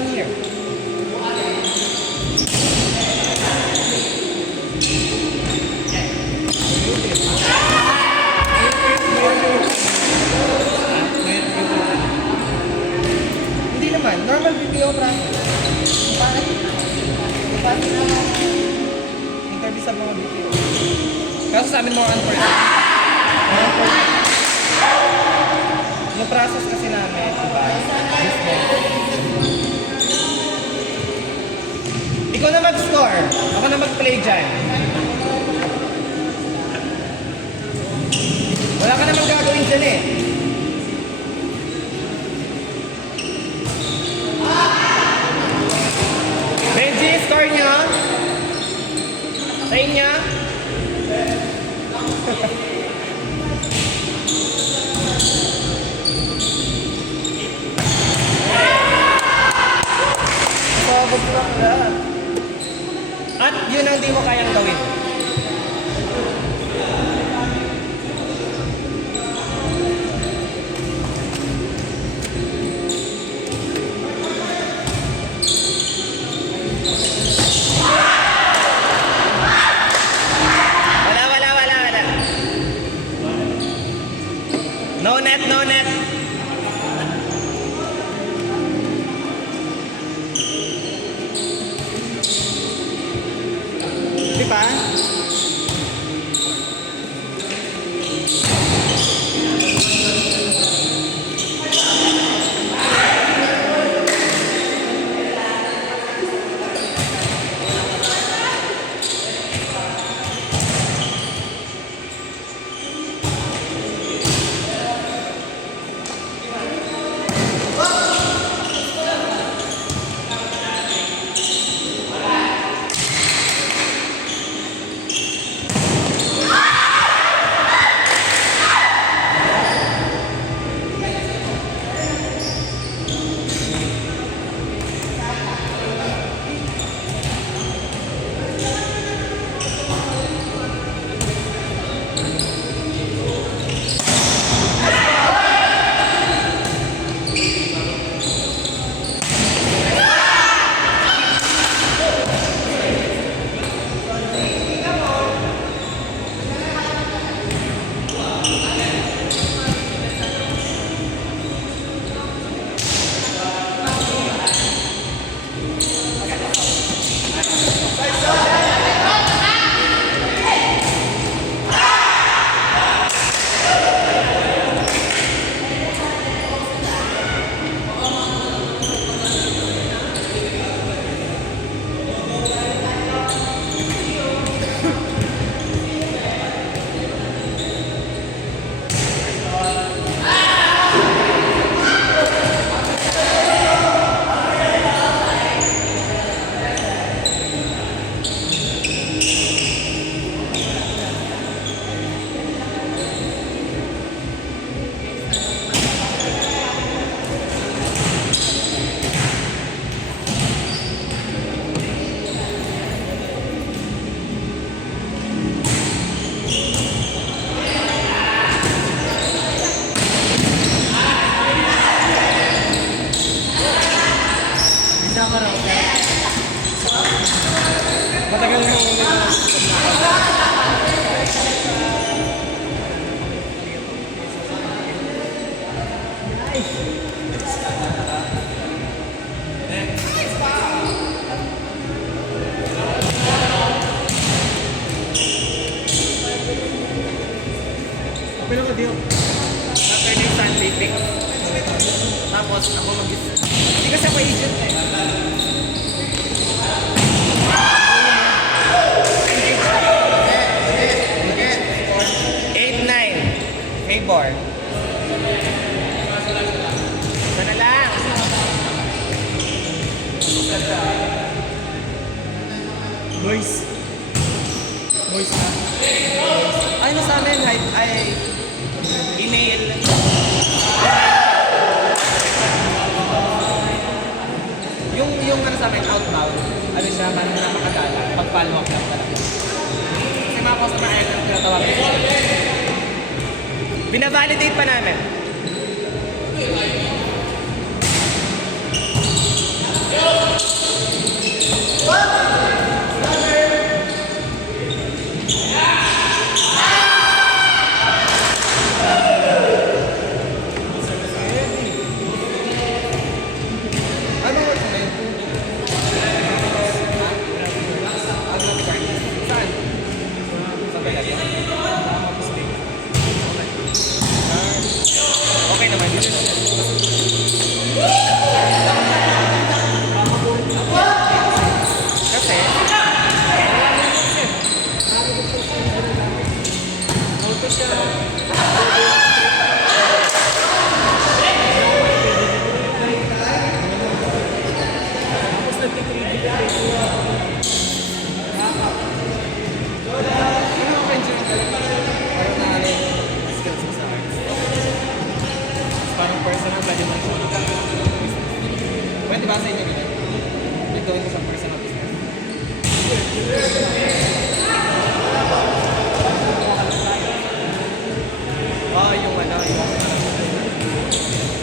1 year. Hindi naman, normal video process. Parang interview sa mga video. Kaso sa amin mga unfortunate. Yung process kasi namin, diba? Ikaw na mag-score. Ako na mag-play dyan. Wala ka namang gagawin dyan eh. Benji, score nyo. Sa inyo. At yun ang di mo kayang gawin. Wala. No net. Di ba? Matagal na pero ko deal. Saturday, Sunday pick. Tapos ako mag-isa. Hindi kasi ako agent eh. 8-9. Favor. Sana lang. Boys. Boys na. Ay, no sa amin, ay email. Yung ano sa amin, outbound. Ano siya, paano na makadala. Pag-follow up lang talaga. Kasi mga customer ay lang tinatawag. Binavalidate pa namin. Ano work na yun? Ano na party? Saan? Sa Belaria? Okay naman yun. Kasi, ano ang friends yun? Parang nangalay skills mo sa arts. Parang personal pwede mo siya. Pwede ba sa inyo ganyan? Yung gawin mo sa personal business.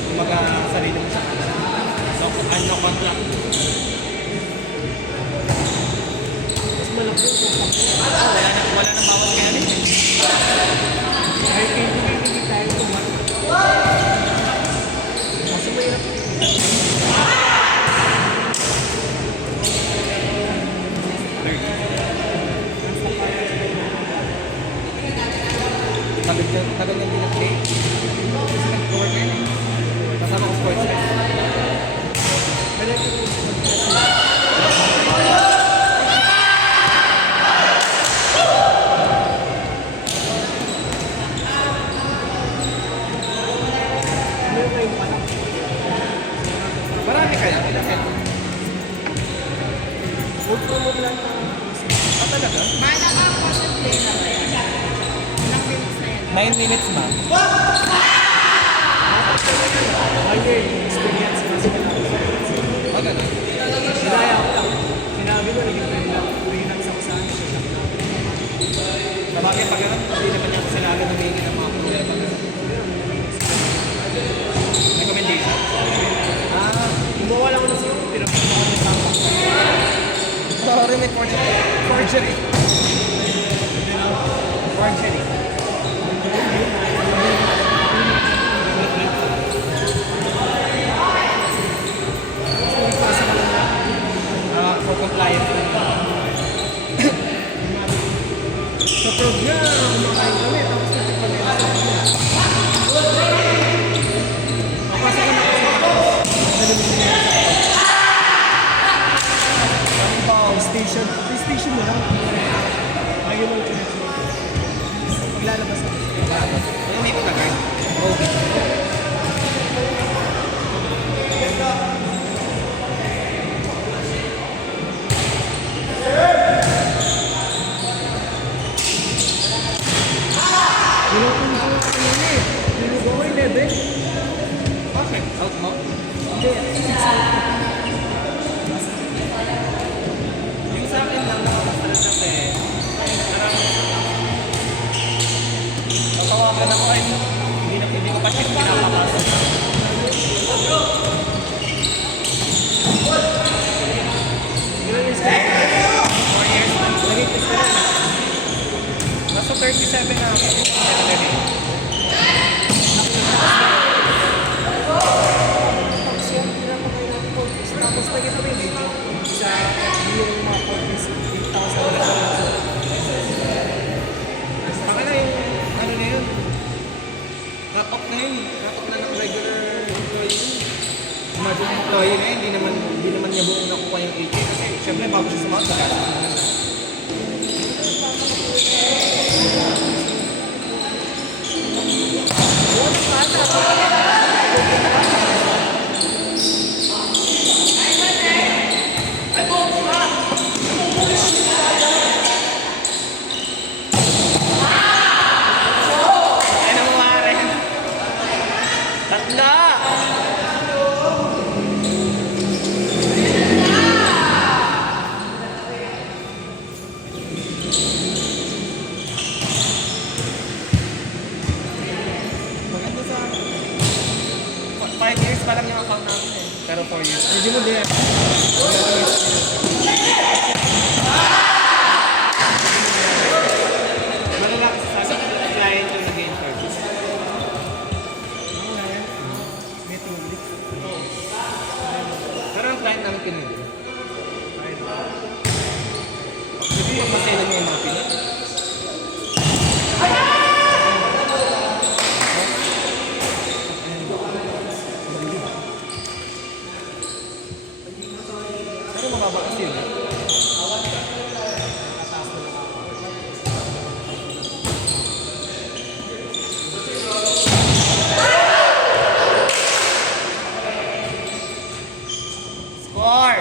Yung mga sarili mo sa ano contract. Mas malaki yung Wala nang bawas kaya rin. kahit hindi tayo tumatak. Kasi mahirap Tagal niyang dinag-play. Kasi nag-work yun eh. Kasama ko sports fest. Marami kaya? Ilang head? huwag promote lang tayo. Ah, talaga? Mana ka po sa play na kaya. Ilang minutes na yan? 9 minutes ma'am. Okay, experience na sila na. O ganun. Sinaya ko lang. Sinabi ko, naging friend lang. Uwi lang sa kusahan siya. Sabagay pag ganun, hindi naman niya sila agad humingi ng mga problema. Recommendation? Gumawa lang ako na sa'yo. Pinapagawa ko ng tama. Sorry, may forgery. Forgery. Forgery. For compliance. Sa program, kumakain kami. Tapos nagpapalala. Papasok ko na ako sa PlayStation. PlayStation mo lang. Ayun lang connection. Paglalabas ako. Ano may pagkagard? Roby. Nilutuin ko ako yun eh. Nilugaw ko 11. Bakit? Out mo? Hindi, 6 out. Yung sa akin lang nakakasalas kasi parang natawagan ako ay hindi ko pa siya pinapapasok. Ilang years ka? 4 years na. Nag-test ka na. Nasa 37 na ako. 37. Tapos yan, pinapakain natin po. Tapos nakita mo yung video sa yung mga courses, 8,000. Baka na yung ano na yun. Cut off na yun. Cut off na ng regular employee. Imagine yung employee na yun, hindi naman niya buong nakuha yung 8K kasi syempre bago siya sumawag sa Ay, namumari. Tatla! Maganda sa 5 years pa lang yung account namin eh. Pero 4 years. Medyo mo din. Malalaki sa client yung nag-game service. May tubig. Pero ang client namin pinili. Hindi mo maselan niya yung mga pinili. Pero mababa kasi yun. Score!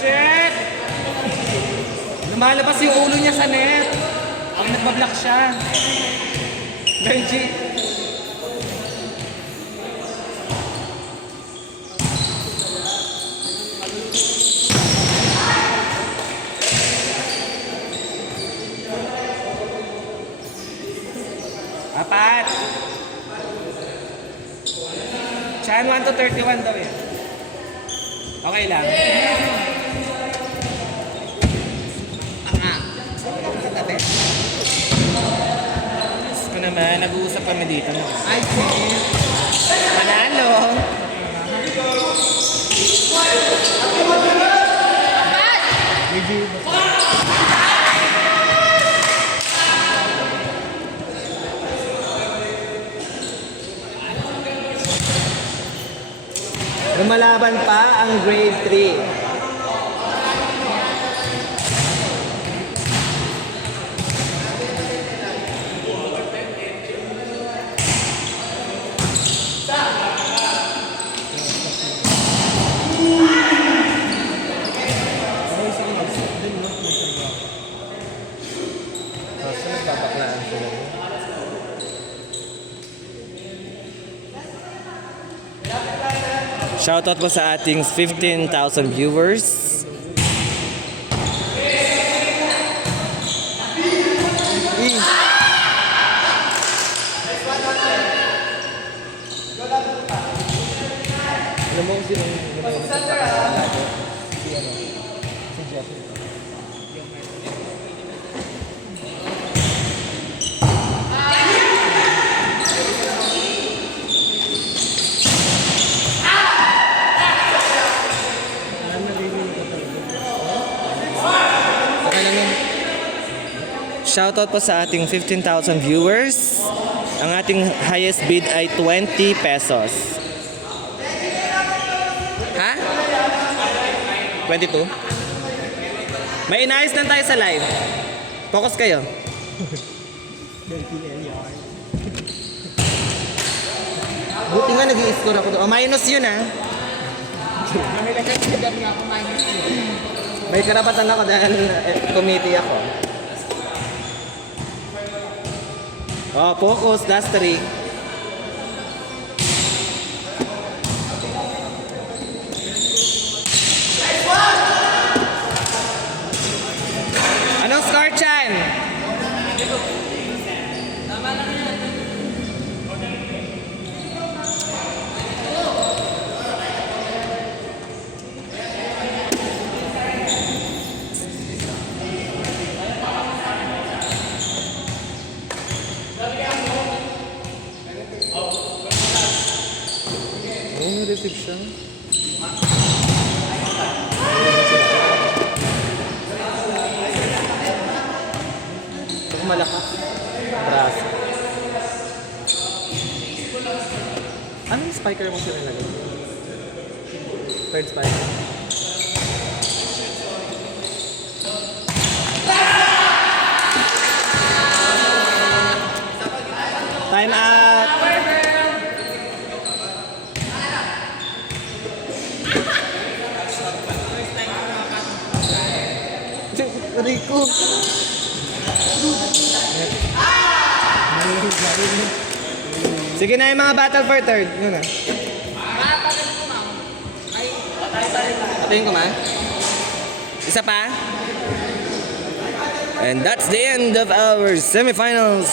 Shit! Lumalabas yung ulo niya sa net. Ang nagbablock siya. Benji. Apat. Chan 1 to 31 daw yan. Okay lang. Diyos ko naman, nag-uusap kami dito. Ay, sige. Panalo! Medyo Lumalaban pa ang grade 3. Kaso nagpapaklaan sila. Shoutout po sa ating 15,000 viewers. Alam mo kung sino yung si ano? Si Jeff. Okay lang yun. Shoutout po sa ating 15,000 viewers. Ang ating highest bid ay 20 pesos. Ha? 22? May inayos lang tayo sa live. Focus kayo. Buti nga nag-i-score ako doon. Oh, minus yun ah. May karapatan ako dahil committee ako. Oh, focus, last 3. Anong score, Chan? Oh, receive siya. Pag malakas. Braso. Anong spiker mo sila nilagay? Third spiker. Aray ko. Sige na yung mga battle for third. Yun na. Patayin ko, ma. Isa pa. And that's the end of our semifinals.